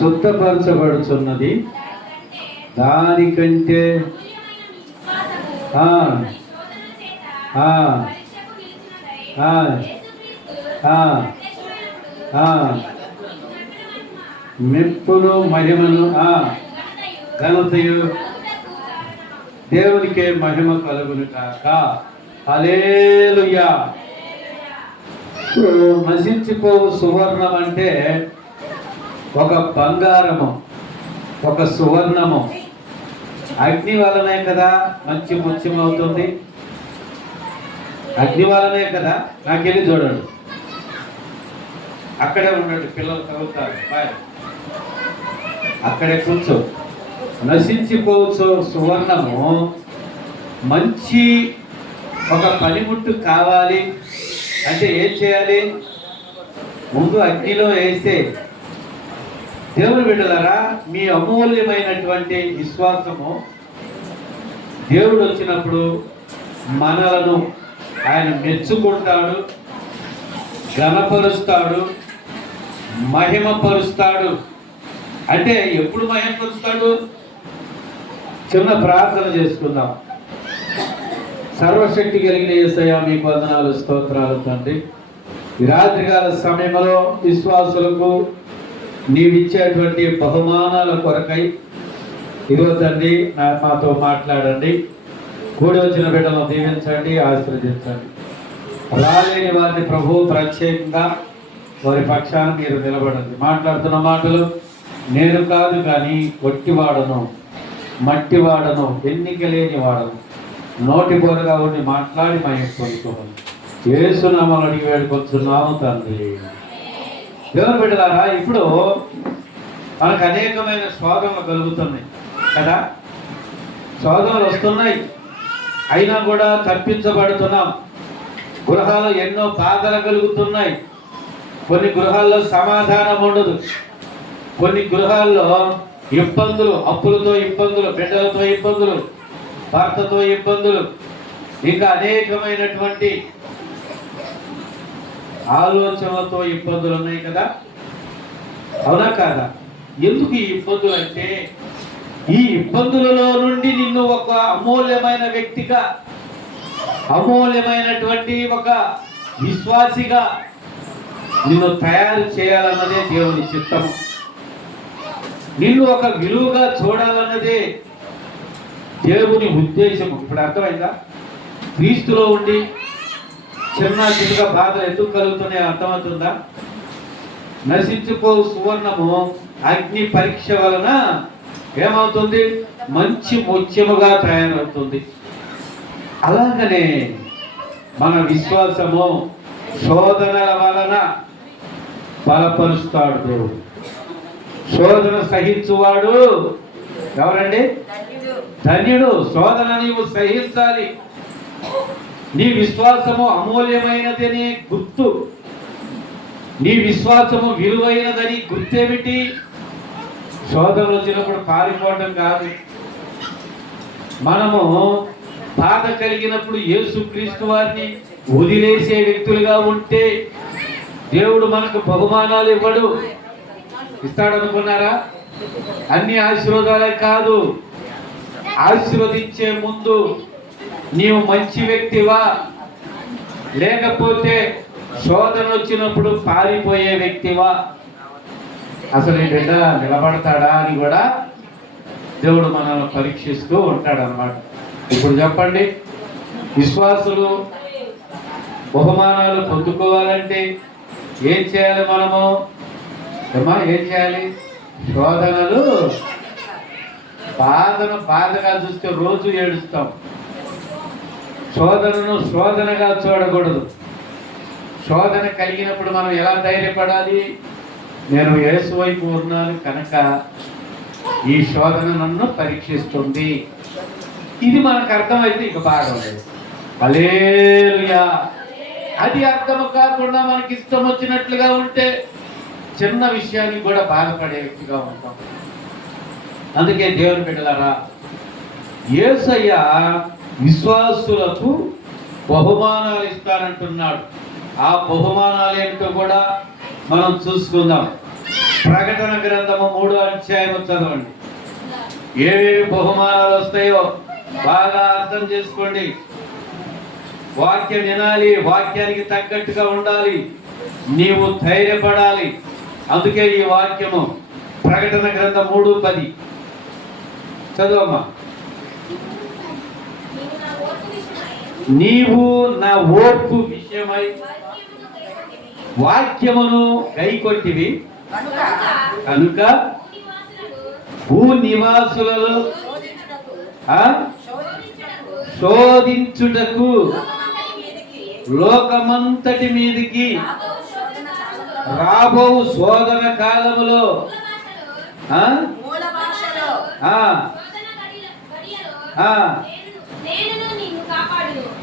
శుద్ధపరచబడుచున్నది. దానికంటే ఆ, ఆ, ఆ, మెప్పును మహిమను ఘనతయు దేవునికే మహిమ కలుగును కాక అలేలుయా ఇప్పుడు సువర్ణం అంటే ఒక బంగారము ఒక సువర్ణము. అగ్ని వలనే కదా మంచి ముత్యం అవుతుంది? అగ్ని వలనే కదా? నాకెళ్ళి చూడండి. అక్కడే ఉండండి పిల్లలు చదువుతారు బాయ్. అక్కడే కూర్చో. నశించిపోవచ్చు సువర్ణము. మంచి ఒక పనిముట్టు కావాలి. అంటే ఏం చేయాలి? ముందు అగ్నిలో వేస్తే దేవుని బిడ్డలారా మీ అమూల్యమైనటువంటి విశ్వాసము దేవుడు వచ్చినప్పుడు మనలను ఆయన మెచ్చుకుంటాడు ఘనపరుస్తాడు మహిమపరుస్తాడు. అంటే ఎప్పుడు మహిమపరుస్తాడు? చిన్న ప్రార్థన చేసుకుందాం. సర్వశక్తి కలిగిన ఏసయ మీకు వందనాలు స్తోత్రాలు తండ్రి. ఈ రాత్రికాల సమయంలో విశ్వాసులకు నీవిచ్చేటువంటి బహుమానాల కొరకై ఇదిగో తండ్రి నా- మాతో మాట్లాడండి. కూడి వచ్చిన బిడ్డలను దీవించండి ఆశీర్వదించండి. రాలేని వారిని ప్రభు ప్రత్యేకంగా వారి పక్షాన మీరు నిలబడండి. మాట్లాడుతున్న మాటలు నేను కాదు కానీ ఒట్టివాడను మట్టివాడను ఎన్నిక లేని వాడను. నోటి బోరగా ఉండి మాట్లాడి మా పొందుకోవాలి ఏసునామాలు అడిగి వేడుకొచ్చున్నాము తండ్రి. దేవుని బిడ్డలారా ఇప్పుడు మనకు అనేకమైన శోధనలు కలుగుతున్నాయి కదా? శోధనలు వస్తున్నాయి. అయినా కూడా తప్పించబడుతున్నాం. గృహాలు ఎన్నో బాధలు కలుగుతున్నాయి. కొన్ని గృహాల్లో సమాధానం ఉండదు. కొన్ని గృహాల్లో ఇబ్బందులు అప్పులతో ఇబ్బందులు బిడ్డలతో ఇబ్బందులు భర్తతో ఇబ్బందులు ఇంకా అనేకమైనటువంటి ఆలోచనలతో ఇబ్బందులు ఉన్నాయి కదా? అవునా కాదా? ఎందుకు ఈ ఇబ్బందులు అంటే ఈ ఇబ్బందులలో నుండి నిన్ను ఒక అమూల్యమైన వ్యక్తిగా అమూల్యమైనటువంటి ఒక విశ్వాసిగా నిన్ను తయారు చేయాలన్నదే దేవుని చిత్తము. నిన్ను ఒక విలువగా చూడాలన్నదే దేవుని ఉద్దేశం ఇప్పుడు అర్థమైందా? క్రీస్తులో ఉండి చిన్న చిన్నగా బాధలు ఎందుకు కలుగుతున్నాయి అర్థమవుతుందా? నశించుకో సువర్ణము అగ్ని పరీక్ష వలన ఏమవుతుంది? మంచి ముత్యముగా తయారవుతుంది. అలాగనే మన విశ్వాసము శోధనల వలన బలపరుస్తాడు దేవుడు. శోధన సహించువాడు ఎవరండి? ధన్యుడు. శోధన నీవు సహించాలి. నీ విశ్వాసము అమూల్యమైనదని గుర్తు. నీ విశ్వాసము విలువైనదని గుర్తేమిటి? శోధనలు వచ్చినప్పుడు పారిపోవడం కాదు. మనము బాధ కలిగినప్పుడు యేసుక్రీస్తు వారిని వదిలేసే వ్యక్తులుగా ఉంటే దేవుడు మనకు బహుమానాలు ఇవ్వడు. ఇస్తాడనుకున్నారా? అన్ని ఆశీర్వాదాలే కాదు. ఆశీర్వదించే ముందు నీవు మంచి వ్యక్తివా? లేకపోతే శోధన వచ్చినప్పుడు పారిపోయే వ్యక్తివా? అసలు ఈ బిడ్డ నిలబడతాడా అని కూడా దేవుడు మనల్ని పరీక్షిస్తూ ఉంటాడు అనమాట ఇప్పుడు చెప్పండి విశ్వాసులు బహుమానాలు పొందుకోవాలంటే ఏం చేయాలి మనము? ఏమా ఏం చేయాలి? శోధనలు బాధను బాధగా చూస్తే రోజు ఏడుస్తాం. శోధనను శోధనగా చూడకూడదు. శోధన కలిగినప్పుడు మనం ఎలా ధైర్యపడాలి? నేను యేసు వైపు ఉన్నాను కనుక ఈ శోధన నన్ను పరీక్షిస్తుంది. ఇది మనకు అర్థమైతే ఇక బాగా ఉండదు. అది అర్థం కాకుండా మనకి ఇష్టం వచ్చినట్లుగా ఉంటే చిన్న విషయానికి కూడా బాధపడే వ్యక్తిగా ఉంటాం. అందుకే దేవుని బిడ్డలారా యేసయ్య విశ్వాసులకు బహుమానాలు ఇస్తానంటున్నాడు. ఆ బహుమానాలు ఏమిటో కూడా మనం చూసుకుందాం. ప్రకటన గ్రంథము మూడో అధ్యాయం చదవండి. ఏవేవి బహుమానాలు వస్తాయో బాగా అర్థం చేసుకోండి. వాక్యం వినాలి వాక్యానికి తగ్గట్టుగా ఉండాలి నీవు ధైర్యపడాలి. అందుకే ఈ వాక్యము ప్రకటన గ్రంథం మూడు పది. చదువమ్మా. నీవు నా ఓర్పు విషయమై నీవు నా విషయమై వాక్యమును వాక్యమును గైకొంటివి. గైకొట్టివి. కనుక భూ నివాసులలో శోధించుటకు ఆ, శోధించుటకు లోకమంతటి లోకమంతటి మీదికి రాబో శోధన కాలములో.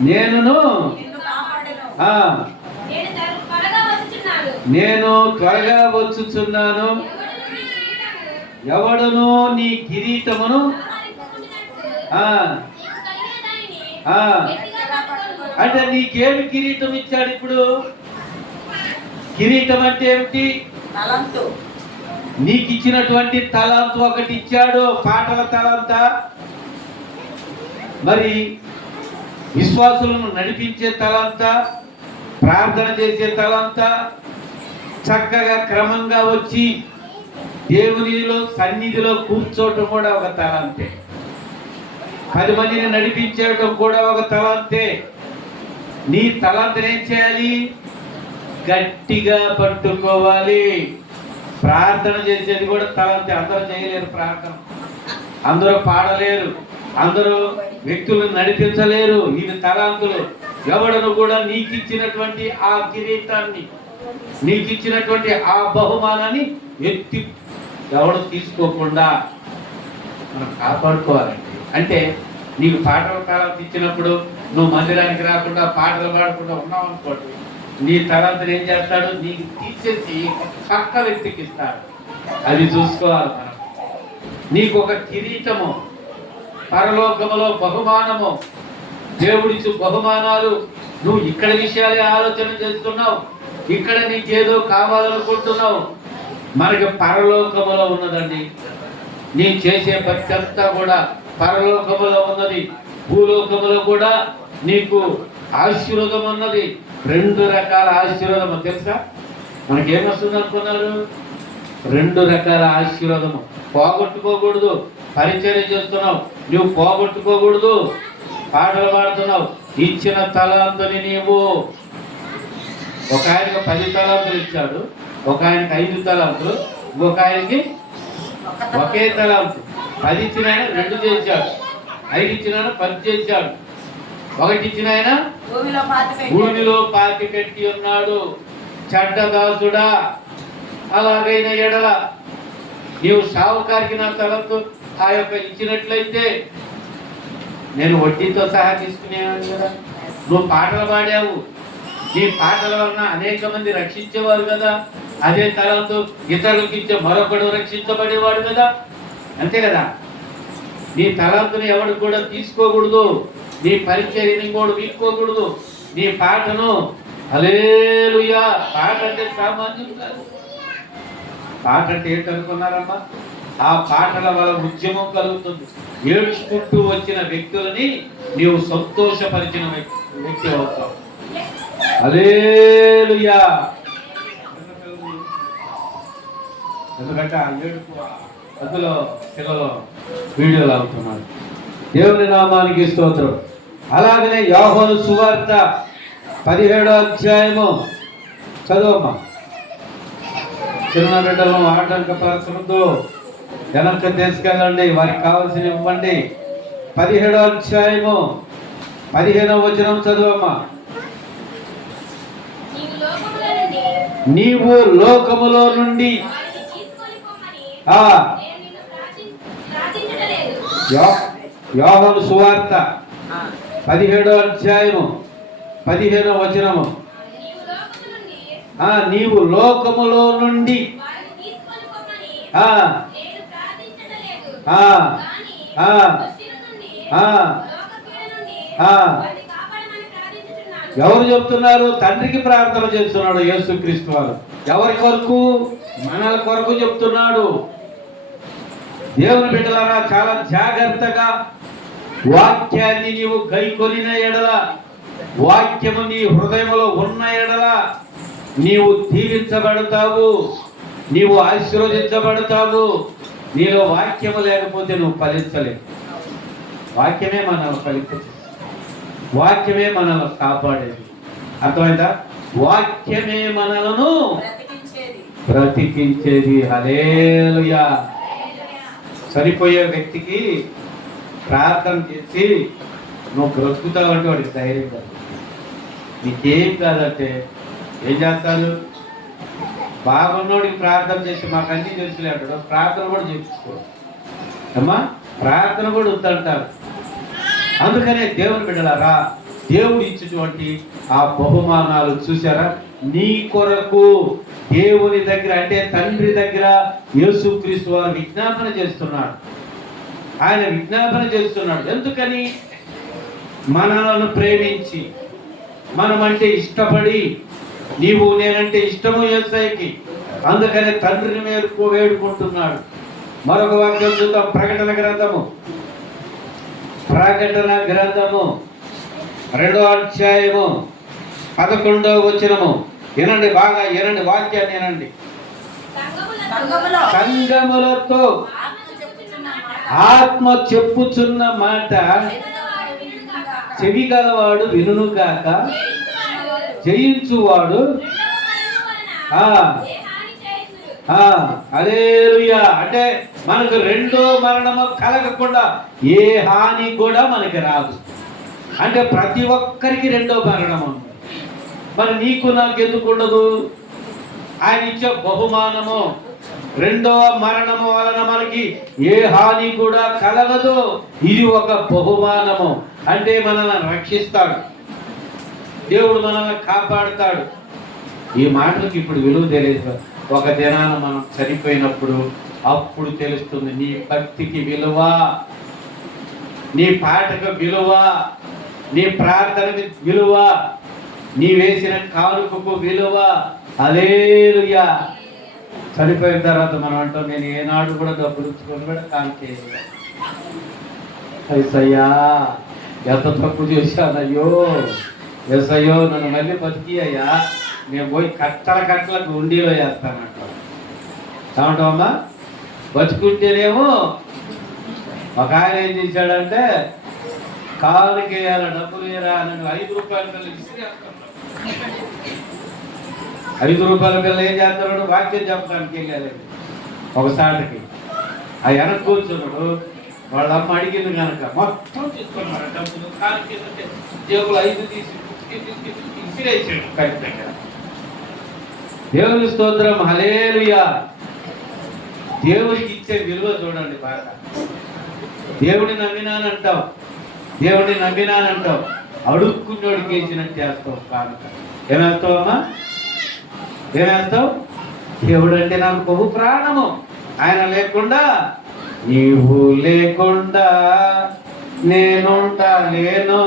నిన్ను నేను త్వర- త్వరగా వచ్చుచున్నాను. ఎవడును నీ కిరీటమును. అంటే నీకేమి కిరీటం ఇచ్చాడు ఇప్పుడు? కిరీటం అంటే ఏమిటి? తలంతు. నీకు ఇచ్చినటువంటి తలాంతు ఒకటి ఇచ్చాడు. పాటల తలాంత. మరి విశ్వాసులను నడిపించే తలాంత ప్రార్థన చేసే తలాంత చక్కగా క్రమంగా వచ్చి దేవునిలో సన్నిధిలో కూర్చోవటం కూడా ఒక తలాంతే. పది మందిని నడిపించేయటం కూడా ఒక తలాంతే. నీ తలాంతని చేయాలి? గట్టిగా పట్టుకోవాలి. ప్రార్థన చేసేది కూడా తలంతే అందరూ చేయలేరు ప్రార్థన. అందరూ పాడలేరు. అందరూ వ్యక్తులను నడిపించలేరు. ఈయన తలాంతులు ఎవడను కూడా నీకు ఇచ్చినటువంటి ఆ కిరీటాన్ని నీకు ఇచ్చినటువంటి ఆ బహుమానాన్ని ఎత్తి ఎవడు తీసుకోకుండా మనం కాపాడుకోవాలండి. అంటే నీకు పాటల కాలం ఇచ్చినప్పుడు నువ్వు మందిరానికి రాకుండా పాటలు పాడకుండా ఉన్నావు అనుకోండి నీ తర్వాత ఏం చేస్తాడు? నీకు తీసేసి పక్క వ్యక్తికి ఇస్తాడు. అది చూసుకోవాలి మనం. నీకు ఒక కిరీటము పరలోకములో బహుమానము దేవుడిచ్చు బహుమానాలు. నువ్వు ఇక్కడ విషయాలే ఆలోచన చేస్తున్నావు. ఇక్కడ నీకేదో కావాలనుకుంటున్నావు. మనకి పరలోకములో ఉన్నదండి. నీ చేసే భక్తి అంతా కూడా పరలోకములో ఉన్నది. భూలోకములో కూడా నీకు ఆశీర్వాదం అన్నది రెండు రకాల ఆశీర్వాదము తెలుసా? మనకేమొస్తుంది అనుకున్నారు? రెండు రకాల ఆశీర్వాదము పోగొట్టుకోకూడదు. పరిచయం చేస్తున్నావు. నువ్వు పోగొట్టుకోకూడదు. పాటలు పాడుతున్నావు. ఇచ్చిన తలాంతుని నీవు. ఒక ఆయనకు పది తలాంతులు ఇచ్చాడు. ఒక ఆయనకి ఐదు తలాంతులు. ఇంకొక ఆయనకి ఒకే తలాంతు. పది ఇచ్చిన ఆయన రెండు చేశాడు ఐదు ఇచ్చిన పది చేశాడు ఒకటి ఇచ్చిన ఆయన? భూమిలో పాతి పెట్టి. ఉన్నాడు. చెడ్డదాసుడా. అలాగైన ఎడల. నీవు సావుకారికి నా తలంతు ఆ యొక్క ఇచ్చినట్లయితే నేను వడ్డీతో సహా తీసుకునేవాడు కదా. నువ్వు పాటలు పాడావు. నీ పాటల వలన అనేక మంది రక్షించేవారు కదా. అదే తలంతో ఇతరులకు ఇచ్చే మరొకడు రక్షించబడేవాడు కదా. అంతే కదా? నీ తలంతుని ఎవడు కూడా తీసుకోకూడదు. నీ పరిచర్యని కూడా వీక్కోకూడదు నీ పాటను అలేలుయా పాట అంటే సామాన్యం కాదు. పాట అంటే ఏంటనుకున్నారమ్మా? ఆ పాటల వల్ల ఉద్యమం కలుగుతుంది. ఏడ్చుకుంటూ వచ్చిన వ్యక్తులని నీవు సంతోషపరిచిన వ్యక్తి వ్యక్తి అవుతావు. అలేలుయా ఎందుకంటే ఆ ఏడుపు అందులో పిల్లలు వీడియోలు అవుతున్నారు దేవుని నామానికి స్తోత్రం. అలాగనే యోహోను సువార్త పదిహేడో అధ్యాయము చదవమ్మా. చిన్న బిడ్డలను ఆటంక పరచవద్దు. వెనక్కి తీసుకెళ్ళండి. వారికి కావాల్సిన ఇవ్వండి. పదిహేడో అధ్యాయము పదిహేనవ వచనం చదువమ్మా. నీవు లోకములో నుండి ఆ నేను నిన్ను ప్రార్థి- ప్రార్థించటలేదు. యో- యోహాను సువార్త పదిహేడో అధ్యాయము పదిహేనో వచనము. నీవు లోకములో నుండి. ఎవరు చెప్తున్నారు? తండ్రికి ప్రార్థన చేస్తున్నాడు యేసుక్రీస్తు వారు. ఎవరి కొరకు? మనల కొరకు చెప్తున్నాడు. దేవుని బిడ్డలారా చాలా జాగ్రత్తగా వాక్యాన్ని నీవు గైకొనిన ఎడల వాక్యము నీ హృదయంలో ఉన్న ఎడల నీవు దీవించబడతావు నీవు ఆశీర్వదించబడతావు. నీలో వాక్యము లేకపోతే నువ్వు ఫలించలేవు. వాక్యమే మనల్ని ఫలించ వాక్యమే మనల్ని కాపాడేది. అర్థమైందా? వాక్యమే మనలను బ్రతికించేది. హలేలుయా చనిపోయే వ్యక్తికి ప్రార్థన చేసి నువ్వు బ్రతుకుతావు అంటే వాడికి ధైర్యం కాదు. నీకేం కాదంటే ఏం చేస్తారు? బాగున్నోడికి ప్రార్థన చేసి మాకు అన్ని తెలుసులే అంటాడు. ప్రార్థన కూడా చేయించుకో. అమ్మా ప్రార్థన కూడా వద్దంటారు. అందుకనే దేవుని బిడ్డలారా దేవుడు ఇచ్చినటువంటి ఆ బహుమానాలు చూసారా నీ కొరకు దేవుని దగ్గర అంటే తండ్రి దగ్గర యేసుక్రీస్తు వారు విజ్ఞాపన చేస్తున్నాడు. ఆయన విజ్ఞాపన చేస్తున్నాడు. ఎందుకని? మనలను ప్రేమించి మనమంటే ఇష్టపడి నీవు నేనంటే ఇష్టము వ్యవసాయకి అందుకనే తండ్రిని మేరకు వేడుకుంటున్నాడు. మరొక వాక్యం చూద్దాం. ప్రకటన గ్రంథము. ప్రకటన గ్రంథము. రెండో అధ్యాయము. పదకొండవ వచనము. వినండి బాగా వినండి వాక్యాన్ని వినండి. సంగములతో ఆత్మ చెప్పుచున్న మాట చెవి గలవాడు వినును గాక జయించువాడు హల్లెలూయా అంటే మనకు రెండో మరణము కలగకుండా ఏ హాని కూడా మనకి రాదు. అంటే ప్రతి ఒక్కరికి రెండో మరణం ఉంది మరి నీకు నాకు ఎందుకు ఉండదు? ఆయన ఇచ్చే బహుమానము రెండవ మరణము వలన మనకి ఏ హాని కూడా కలగదు. ఇది ఒక బహుమానము. అంటే మనల్ని రక్షిస్తాడు. దేవుడు మనల్ని కాపాడుతాడు. ఈ మాటలకు ఇప్పుడు విలువ తెలియదు ఒక దినాన మనం చనిపోయినప్పుడు అప్పుడు తెలుస్తుంది నీ భక్తికి విలువ నీ పాటకు విలువ నీ ప్రార్థనకి విలువ. నీ వేసిన కానుకకు విలువ. అలేలుయా చనిపోయిన తర్వాత మనం అంటాం నేను ఏనాడు కూడా డబ్బులుచ్చుకొని కూడా కానుకేయలేదు అయ్యా ఎంత తప్పు చేశానయ్యో. ఎస్ అయ్యో నన్ను మళ్ళీ బతికి అయ్యా. నేను పోయి కట్టల కట్టలకు ఉండిలో వేస్తానంట. ఏమంటావమ్మా? బతుకుంటేనేమో. ఒక ఆయన ఏం చేశాడంటే కాలుకి వేయాల డబ్బులు వేయరా అని ఐదు రూపాయలు ఇస్తే ఐదు రూపాయల పిల్లలు ఏం చేస్తున్నాడు? వాక్యం చెప్పడానికి వెళ్ళాలి ఒకసారికి ఆ వెనక కూర్చున్నాడు. వాళ్ళ అమ్మ అడిగింది కనుక మొత్తం తీసుకున్నాడు డబ్బులు? కాలుకి జేబులు ఐదు తీసి పిసికి, పిసికి, ఇసిరేసాడు కట్టి దగ్గర. దేవుని స్తోత్రం హలేలుయా దేవుడికి ఇచ్చే విలువ చూడండి బాగా. దేవుడిని నమ్మినానంటావు. దేవుడిని నమ్మినానంటావు. అడుక్కున్నోడికి వేసినట్టు చేస్తావు కానుక. ఏమేస్తావమ్మా? ఏమేస్తావు? దేవుడు అంటే నాకు బహు ప్రాణము. ఆయన లేకుండా నీవు లేకుండా నేనుంటా లేను.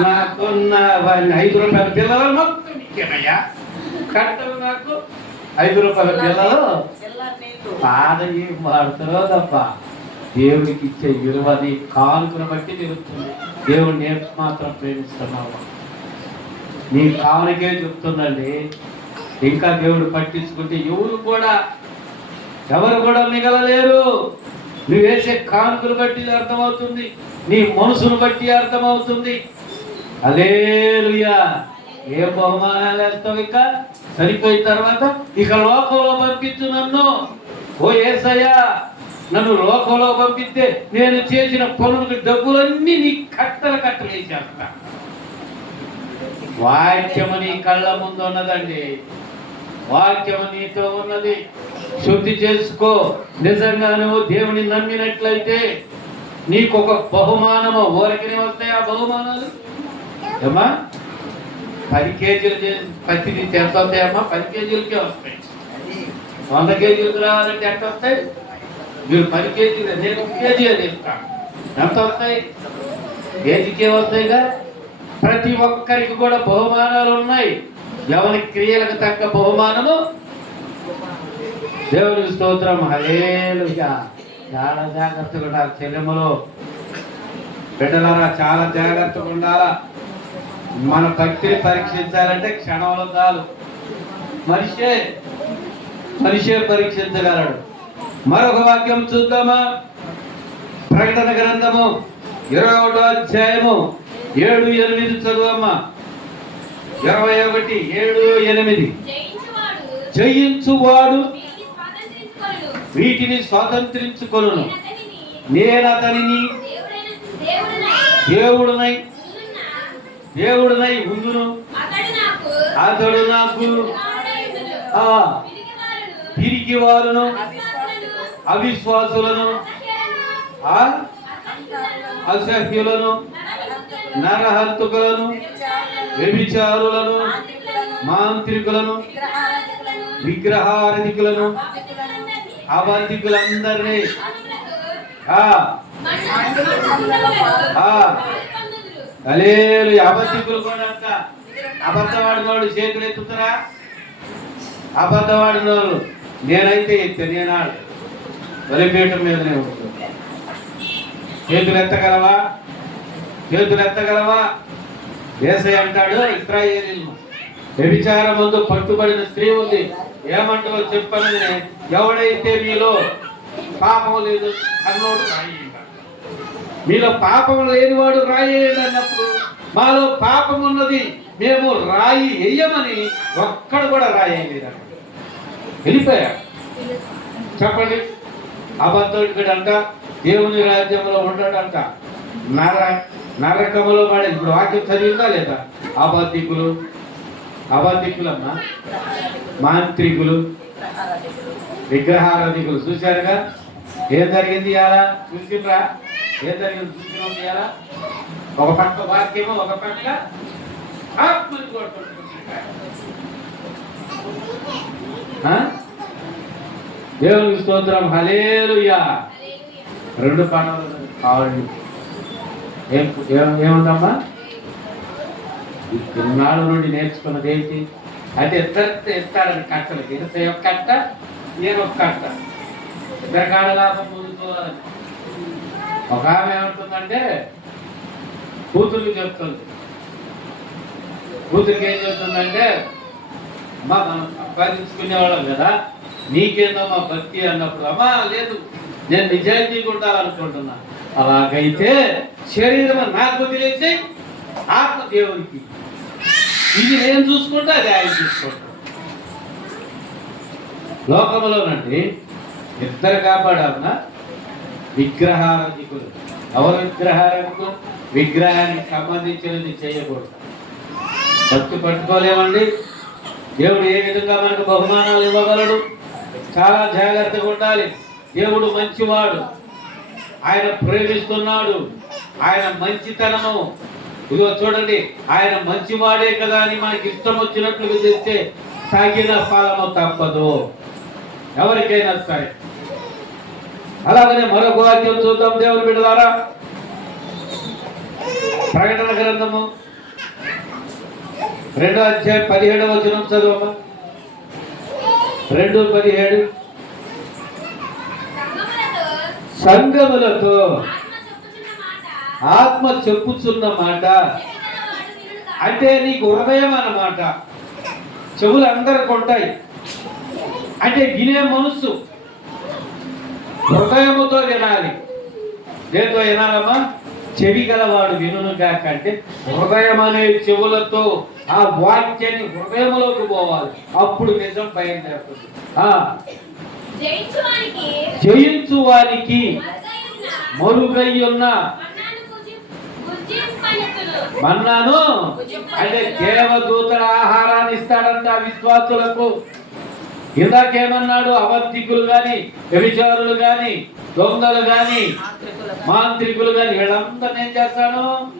నాకున్నవన్నీ. ఐదు రూపాయల పిల్లలు మొత్తం నీకేనయ్యా? కట్టలు నాకు ఐదు రూపాయల పిల్లలు పాద ఏం వాడుతారో తప్ప దేవుడికి ఇచ్చే విలువని కానుకను బట్టి తెలుస్తుంది. దేవుడు నేను మాత్రం ప్రేమిస్తున్నావు? నీ కావనికే చెప్తుందండి. ఇంకా దేవుడు పట్టించుకుంటే ఎవరు కూడా ఎవరు కూడా మిగలలేరు. నువ్వు వేసే కానుకలు బట్టి అర్థమవుతుంది. నీ మనసును బట్టి అర్థమవుతుంది. అలేలుయా ఏ బహుమానాలు వేస్తావు ఇక? సరిపోయిన తర్వాత ఇక లోకంలో పంపించు నన్ను. ఓ ఏసయ్యా నన్ను లోకంలో పంపిస్తే నేను చేసిన పనులకు డబ్బులన్నీ నీ కట్టలు కట్టలేసేస్తా. వాక్యము నీ కళ్ళ ముందు ఉన్నదండి. వాక్యము నీతో ఉన్నది. శుద్ధి చేసుకో. నిజంగా నువ్వు దేవుని నమ్మినట్లయితే నీకు ఒక బహుమానము ఊరికి వస్తాయి ఆ బహుమానాలు? ఏమ్మా? పది కేజీలు చే- పత్తి ఎంత వస్తాయమ్మా? పది కేజీలకే వస్తాయి. వంద కేజీలకు రావాలంటే ఎంత వస్తాయి? మీరు పది కేజీలు నేను ఒక కేజీ అది ఇస్తాను ఎంత వస్తాయి కేజీకే వస్తాయిగా ప్రతి ఒక్కరికి కూడా బహుమానాలు ఉన్నాయి. ఎవరి క్రియలకు తగ్గ బహుమానము? దేవునికి స్తోత్రం. హలేలుగా చాలా జాగ్రత్తగా ఉండాలి చెల్లెమ్మలో. బిడ్డలారా చాలా జాగ్రత్తగా ఉండాలా? మన భక్తిని పరీక్షించాలంటే క్షణంలో చాలు. మనిషే మనిషే పరీక్షించగలడు. మరొక వాక్యం చూద్దామా? ప్రకటన గ్రంథము ఇరవై ఒకటో అధ్యాయము ఏడు ఎనిమిది చదువమ్మా. ఇరవై ఒకటి ఏడు ఎనిమిది. జయించువాడు. వీటిని. స్వాతంత్రించుకొను నేను నేను అతనిని దేవుడైన దేవుడునై ఉందును. అతడు నాకు తిరిగి వారును అవిశ్వాసులను, అసహ్యులను, ఆ నరహంతుకులను వ్యభిచారులను మాంత్రికులను విగ్రహారధికులను అబద్ధికులను, అవంతికులందరినీ అలేలు అబద్ధికులు కూడా అంట. అబద్ధవాడినోళ్ళు చేతులు ఎత్తుతారా? అబద్ధవాడినోళ్ళు నేనైతే ఎత్తే నేనాడు బలిపీఠం మీదనే ఉంటుంది చేతులు ఎత్తగలవా చేతులు ఎత్తగలవా ఏసై అంటాడు ఇస్రాయేలీలు. వ్యభిచారం ముందు పట్టుబడిన స్త్రీ ఉంది. ఏమంటావో చెప్పని ఎవడైతే మీలో పాపం లేదు అన్నోడు రాయి మీలో పాపం లేనివాడు రాయేయండి అన్నప్పుడు మాలో పాపం ఉన్నది మేము రాయి వేయమని ఒక్కడు కూడా రాయేయలేదు వెళ్ళిపోయా? చెప్పండి. అబద్ధుడికడంట దేవుని రాజ్యంలో ఉండడంట నర నరకములో పడే ఇప్పుడు వాక్యం చదివిందా లేదా? అబద్ధికులు. అబద్ధికులమ్మా. మాంత్రికులు. విగ్రహారాధికులు. చూశారుగా? ఏం జరిగింది ఇవాళ? చూసిండ్రా? ఏం జరిగింది? చూసినాం ఇవాళ? ఒక పక్క వాక్యము ఒక పక్క ఆత్మని కొడుకుంటుంది. ఆ? దేవునికి స్తోత్రం. హలేలుయా రెండు పాటలు కావాలి ఏం ఏముందమ్మా? ఇన్నాళ్ళ నుండి నేర్చుకున్నది ఏంటి? అంటే ఇద్దరు ఇస్తారని కట్టలు. ఇద్దరు ఒక కట్ట నేను ఒక కట్ట. ఇద్దరు కాడ లాభం పొందుకోవాలని ఒక ఆమె ఏమంటుందంటే కూతురికి చెప్తుంది. కూతురికి ఏం చెప్తుందంటే అమ్మా మనం సంపాదించుకునేవాళ్ళం కదా. నీకేందమ్మా భక్తి అన్నప్పుడు అమ్మా లేదు నేను నిజాయితీగా ఉండాలనుకుంటున్నా అలాగైతే శరీరం నాకు వదిలేసి ఆత్మ దేవునికి ఇది నేను చూసుకుంటా అది ఆయన చూసుకుంటా. లోకంలోనండి ఇద్దరు కాపాడాలన్నా విగ్రహారాధికులు. ఎవరు విగ్రహారాధికులు విగ్రహానికి సంబంధించినది చేయకూడదు. భక్తి పట్టుకోలేమండి. దేవుడు ఏ విధంగా మనకు బహుమానాలు ఇవ్వగలడు? చాలా జాగ్రత్తగా ఉండాలి. దేవుడు మంచివాడు. ఆయన ప్రేమిస్తున్నాడు. ఆయన మంచితనము. ఇదిగో చూడండి ఆయన మంచివాడే కదా అని మనకి ఇష్టం వచ్చినట్లుగా చేస్తే తగిన ఫలము తప్పదు. ఎవరికైనా సరే. అలాగనే మరొక వాక్యం చూద్దాం దేవుని బిడ్డలారా. ప్రకటన గ్రంథము. రెండో అధ్యాయం పదిహేడవ వచనం చదువు రెండు పదిహేడు. సంగములతో ఆత్మ చెప్పుచున్న మాట. అంటే నీకు హృదయం అన్నమాట. చెవులు అందరికి ఉంటాయి అంటే వినే మనస్సు. హృదయముతో వినాలి. దేంతో వినాలమ్మా? చెవి గలవాడు వినును కాక అంటే హృదయం అనే చెవులతో ఆ వాక్యాన్ని హృదయంలోకి పోవాలి. అప్పుడు నిజం బయలుదేరుతుంది. జయించు వారికి మరుగయ్యున్న భుజింపనిత్తును. మన్నాను అంటే దేవదూతల ఆహారాన్ని ఇస్తాడంట విశ్వాసులకు. ఇందాకేమన్నాడు? అబద్ధికులు గాని వ్యభిచారులు గాని దొంగలు గాని మాంత్రికులు గాని వీళ్ళంతా ఏం చేస్తాను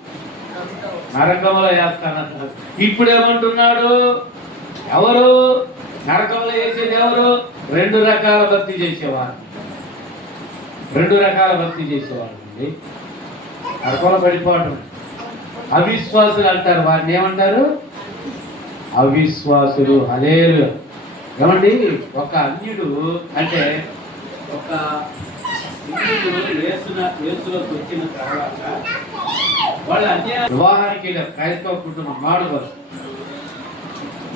నరకంలో వేస్తానంటారు ఇప్పుడు ఏమంటున్నాడు ఎవరు? నరకంలో వేసేది ఎవరు? రెండు రకాల భక్తి చేసేవారు. రెండు రకాల భక్తి చేసేవారు అండి నరకంలో పడిపోవటం. అవిశ్వాసులు అంటారు. వారిని ఏమంటారు? అవిశ్వాసులు. హలేలు ఏమండి? ఒక అన్యుడు అంటే ఒక అన్యుడు వచ్చిన తర్వాత వాళ్ళు అన్య వివాహానికి వెళ్ళారు క్రైస్తవ కుటుంబం మాడుగోలు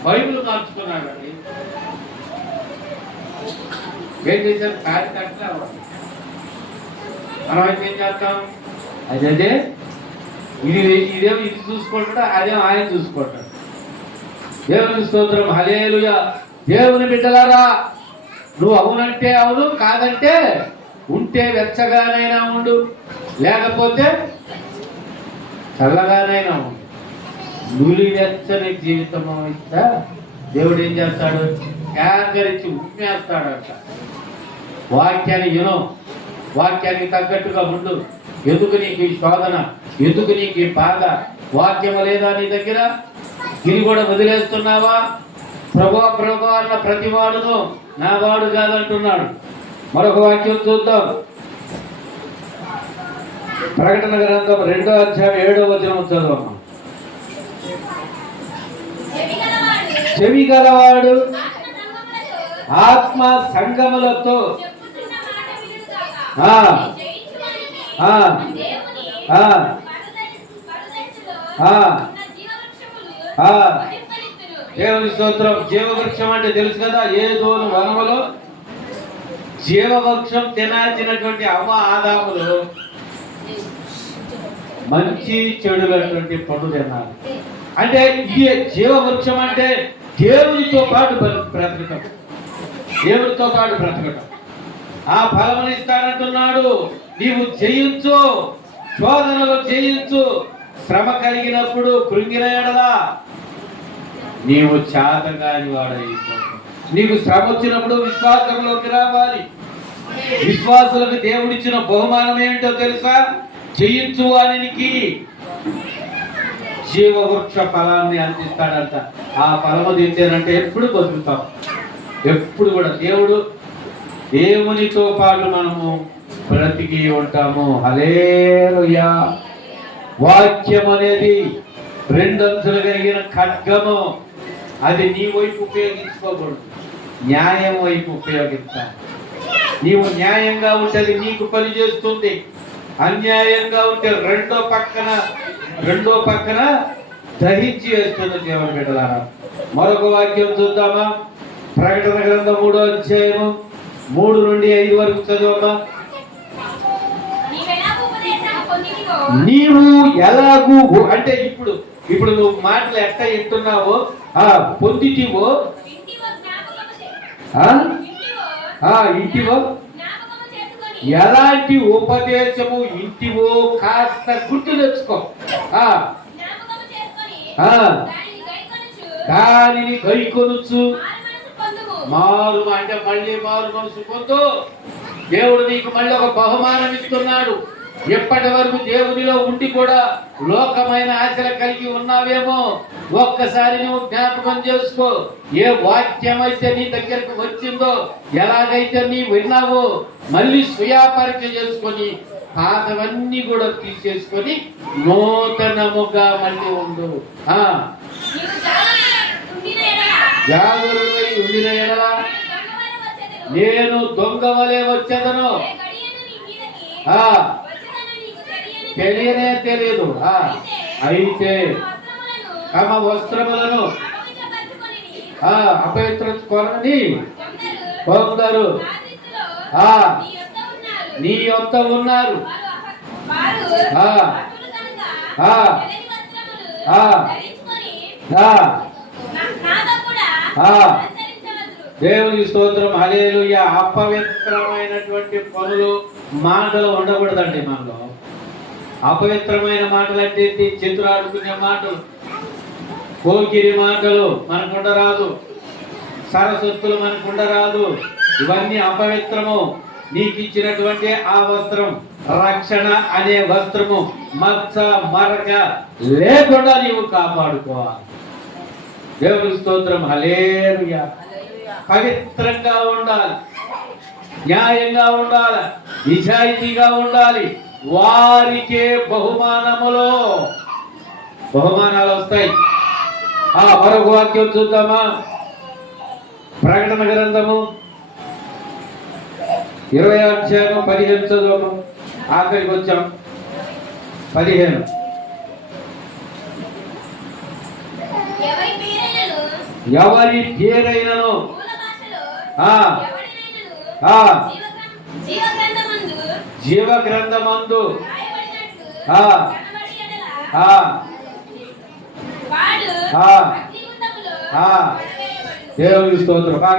బైబిల్ మార్చుకున్నాడు అండి ఏం చేశారు? కార్యకర్త మనం అయితే ఏం చేస్తాం? అదే అదే. ఇది ఇదేమో ఇది చూసుకుంటాడు అదేమో ఆయన చూసుకుంటాడు. దేవుని స్తోత్రం. హలేలుగా దేవుని బిడ్డలారా నువ్వు అవునంటే అవును కాదంటే ఉంటే వెచ్చగానైనా ఉండు. లేకపోతే చల్లగానైనా ఉండు. నులి వెచ్చని జీవితం ఇస్తా. దేవుడు ఏం చేస్తాడు? కేకరించి ఉమ్మేస్తాడంట. వాక్యాన్ని వినో. వాక్యానికి తగ్గట్టుగా ఉండు. ఎందుకు నీకు ఈ శోధన? ఎందుకు నీకు ఈ బాధ? వాక్యం లేదా నీ దగ్గర? ఇది కూడా వదిలేస్తున్నావా? ప్రభా ప్రభా అన్న ప్రతి వాడును నా వాడు కాదంటున్నాడు మరొక వాక్యం చూద్దాం ప్రకటన గ్రంథం రెండో అధ్యాయం ఏడో వచనం చదవమ్మా చెవి గలవాడు ఆత్మ సంగములతో ఆ. దేవుని స్తోత్రం జీవవృక్షం అంటే తెలుసు కదా ఏ దోను వనములో. జీవవృక్షం తినాల్సినటువంటి అవ్వ ఆదాములు మంచి చెడులటువంటి పండు తిన్నారు అంటే ఇది జీవవృక్షం అంటే దేవునితో పాటు బ్రతకటం. దేవునితో పాటు బ్రతకటం. ఆ ఫలమును ఇస్తానంటున్నాడు. నీవు జయించు శోధనలు జయించు. శ్రమ కలిగినప్పుడు కృంగిన ఎడలా నీవు చేతగాని వాడై నీకు శ్రమ వచ్చినప్పుడు విశ్వాసంలోకి రావాలి. విశ్వాసులకు దేవుడిచ్చిన బహుమానం ఏంటో తెలుసా? జయించు వానికి జీవవృక్ష ఫలాన్ని అందిస్తాడంట. ఆ ఫలము తింటేనంటే ఎప్పుడు బతుకుతాం. ఎప్పుడు కూడా దేవుడు దేవునితో పాటు మనము బ్రతికి ఉంటాము. హలేలుయా వాక్యం అనేది రెండంచులు కలిగిన ఖడ్గము. అది నీ వైపు ఉపయోగించుకోకూడదు. న్యాయం వైపు ఉపయోగించాలి. నీవు న్యాయంగా ఉంటే నీకు పని చేస్తుంది. అన్యాయంగా ఉంటే రెండో పక్కన రెండో పక్కన దహించి వేస్తుంది దేవుని బిడ్డలారా. మరొక వాక్యం చూద్దామా? ప్రకటన గ్రంథం మూడో అధ్యాయము మూడు నుండి ఐదు వరకు పొందితివో, నీవు ఎలాగూ అంటే ఇప్పుడు ఇప్పుడు నువ్వు మాటలు ఎట్ట ఎత్తున్నావో ఆ పొందిటివో? ఆ? ఆ ఇంటివో? ఎలాంటి ఉపదేశము ఇంటివో కాస్త గుర్తు తెచ్చుకో. ఆ. ఆ. దానిని గైకొనుచు, మారు అంటే మళ్ళీ మారు మనసు పొందు. దేవుడు నీకు మళ్ళీ ఒక బహుమానం ఇస్తున్నాడు. ఎప్పటి వరకు దేవునిలో ఉండి కూడా లోకమైన ఆశలు కలిగి ఉన్నావేమో ఒక్కసారి నువ్వు జ్ఞాపకం చేసుకో. ఏ వాక్యం అయితే నీ దగ్గరకు వచ్చిందో ఎలాగైతే నీ విన్నావో మళ్ళీ స్వయాపరిచ చేసుకొని పాతవన్నీ కూడా తీసేసుకొని నూతనముగా మళ్ళీ ఉండు. జాగరుడై ఉండిన ఎడల. నేను దొంగ వలె వచ్చెదను. తెలియనే తెలియదు అయితే తమ వస్త్రములను అపవిత్రకొని కొందరు నీ యొక్క ఉన్నారు. దేవుని స్తోత్రం హలేలుయ అపవిత్రమైనటువంటి పనులు మాటలు ఉండకూడదండి మనలో. అపవిత్రమైన మాటలు అంటే? చేతులు ఆడుకునే మాటలు. కోకిరి మాటలు మనకు ఉండరాదు సరస్వత్తులు మనకు ఉండరాదు ఇవన్నీ అపవిత్రము. నీకు ఇచ్చినటువంటి ఆ వస్త్రం రక్షణ అనే వస్త్రము మచ్చ మరక లేకుండా నీవు కాపాడుకోవాలి. దేవుని స్తోత్రం. హల్లెలూయా. పవిత్రంగా ఉండాలి. న్యాయంగా ఉండాలి. నిజాయితీగా ఉండాలి. వారికే బహుమానములో. బహుమానాలు వస్తాయి. ఆ మరొక వాక్యం చూద్దామా? ప్రకటన గ్రంథము ఇరవై అధ్యాయం పదిహేను చదువు ఆఖరికి వచ్చాం. పదిహేను. ఎవరి పేరైనను? జీవ గ్రంథమందు. దేవునికి స్తోత్రం. బాగా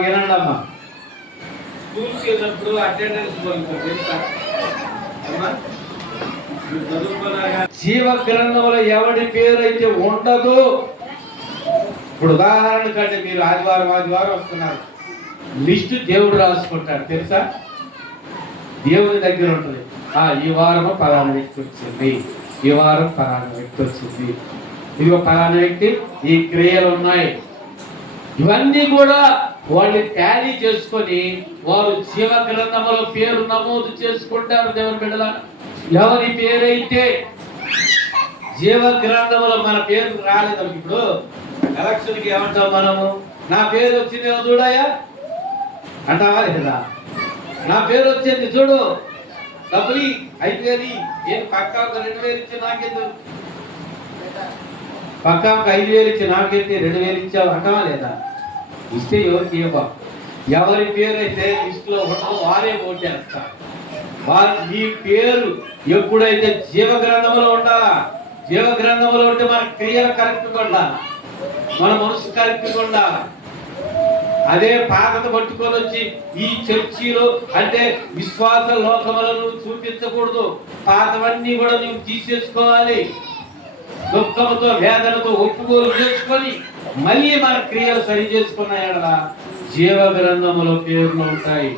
వెళ్ళినప్పుడు అటెండెన్స్ జీవ గ్రంథంలో ఎవడి పేరు అయితే ఉండదు? ఇప్పుడు ఉదాహరణ కంటే మీరు ఆదివారం ఆదివారం వస్తున్నారు. లిస్టు దేవుడు రాసుకుంటాడు తెలుసా? దేవుని దగ్గర ఉంటుంది. ఆ ఈ వారము పలానా వ్యక్తి వచ్చింది. ఈ వారం పలానా వ్యక్తి వచ్చింది. ఇదిగో పలానా వ్యక్తి ఈ క్రియలు ఉన్నాయి. ఇవన్నీ కూడా వాళ్ళు ట్యాలీ చేసుకొని వారు జీవ గ్రంథంలో పేరు నమోదు చేసుకుంటారు దేవుని బిడ్డల ఎవరి పేరైతే జీవ గ్రంథములో మన పేరు రాలేదు ఇప్పుడు ఎలక్షన్కి ఏమంటాం మనము? నా పేరు వచ్చింది చూడయా అంటావా లేదా? నా పేరు వచ్చింది చూడు. డబ్బులు అయిపోయి నేను పక్క ఒక రెండు వేలు ఇచ్చి నాకెందుకు? పక్క ఒక ఐదు వేలు ఇచ్చి నాకైతే రెండు వేలు ఇచ్చావు అంటావా లేదా? ఇస్తే ఎవరికి ఇవ్వ? ఎవరి పేరు అయితే లిస్టులో ఉండదో వారే ఓటేస్తారు వారి ఈ పేరు ఎప్పుడైతే జీవ గ్రంథంలో ఉండాలా జీవ గ్రంథంలో ఉంటే మన క్రియలు కరెక్ట్గా ఉండాలి మన మనసు కరెక్ట్గా ఉండాలి అదే పాతను పట్టుకొని వచ్చి ఈ చర్చిలో అంటే విశ్వాస లోకములను చూపించకూడదు. పాతవన్నీ కూడా నువ్వు తీసేసుకోవాలి. దుఃఖంతో వేదనతో ఒప్పుకోలు చేసుకొని మళ్ళీ మన క్రియలు సరి చేసుకున్నాయడ జీవ గ్రంథముల పేర్లు ఉంటాయి.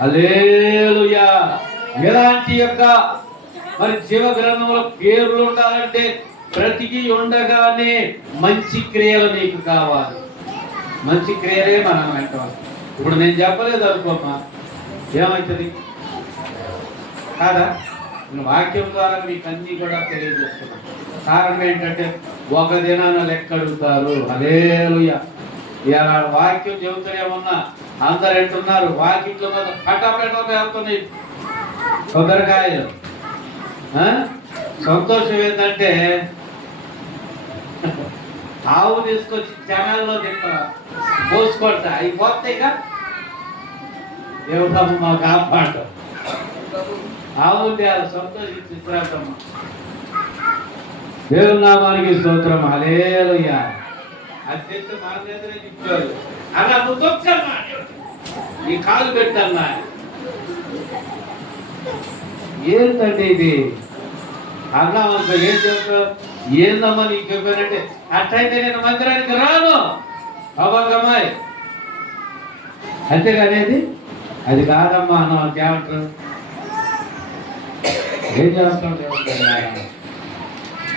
అలేలుయా ఎలాంటి యొక్క మరి జీవ గ్రంథముల పేర్లు ఉండాలంటే బ్రతికి ఉండగానే మంచి క్రియలు నీకు కావాలి. మంచి క్రియలే మనం వెంట ఇప్పుడు నేను చెప్పలేదు అనుకోమా ఏమవుతుంది కాదా? వాక్యం ద్వారా మీకు అన్ని కూడా తెలియజేస్తున్నాను కారణం ఏంటంటే ఒక దినాన లెక్క అడుగుతారు అలేలుయ ఇలా వాక్యం చెబుతూనేమన్నా అందరు ఎంటున్నారు వాక్యంలో మీద పటాపట వెళ్తున్నాయి కొబ్బరికాయలు సంతోషం ఏంటంటే ఆవు తీసుకొచ్చి జనాల్లో తింటారా పోసుకుంటా అవి పోతాయిగా దేవుడమ్మ మా కాపాడు. ఆవు తేయాలి సంతోషించి శ్రాద్ధమ్మ దేవుని నామానికి స్తోత్రం. హలేలుయ్యా అత్యంత మన ఇచ్చారు అలా నువ్వు తొక్కమ్మా. నీ కాలు పెట్టన్నా ఏంటండి ఇది? అన్నా అనుకో ఏం చెప్తావు ఏందమ్మా నీకు చెప్పానంటే అట్టయితే నేను మందిరానికి రాను. అవ్వకమ్మాయి అంతేగానేది? అది కాదమ్మా అన్న ఏమంటారు? ఏం చేస్తాం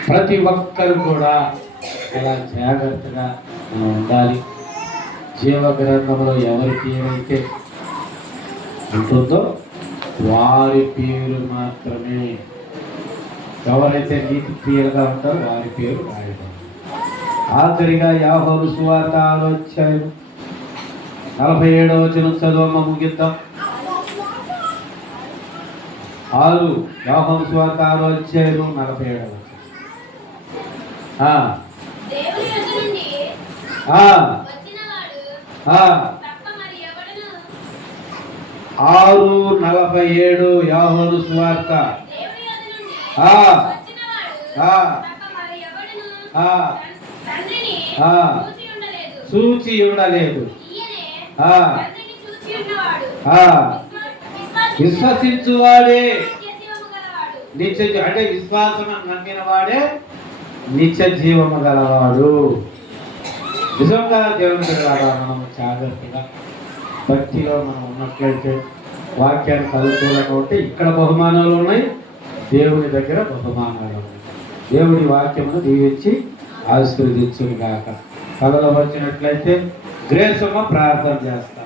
ప్రతి ఒక్కరు కూడా ఇలా జాగ్రత్తగా మనం ఉండాలి. జీవ గ్రంథంలో ఎవరికి ఏమైతే ఉంటుందో వారి పేరు మాత్రమే ఎవరైతే నీతి క్రియలుగా ఉంటారో వారి పేరు రాయడం ఆఖరిగా యాహోరు సువార్త ఆలోచ్యాయం నలభై ఏడవ వచనం చదువమ్మ ముగిద్దాం. ఆరు యాహోరు సువార్త అధ్యాయం నలభై ఏడవ ఆరు నలభై ఏడు యాహోరు సువార్త. చూచి ఉండలేదు. విశ్వసించువాడే. నిత్య అంటే విశ్వాసం నమ్మిన వాడే నిత్య జీవము గలవాడు. నిజంగా దేవుని మనం జాగ్రత్తగా భక్తిలో మనం ఉన్నట్లయితే వాక్యానికి అనుకూలంగా ఉంటే ఇక్కడ బహుమానాలు ఉన్నాయి. దేవుని దగ్గర బహుమానాలు దేవుని వాక్యమును దీవించి ఆశీర్వదించుగాక కథలో వచ్చినట్లయితే గ్రేసమ్మ ప్రార్థన చేస్తాం.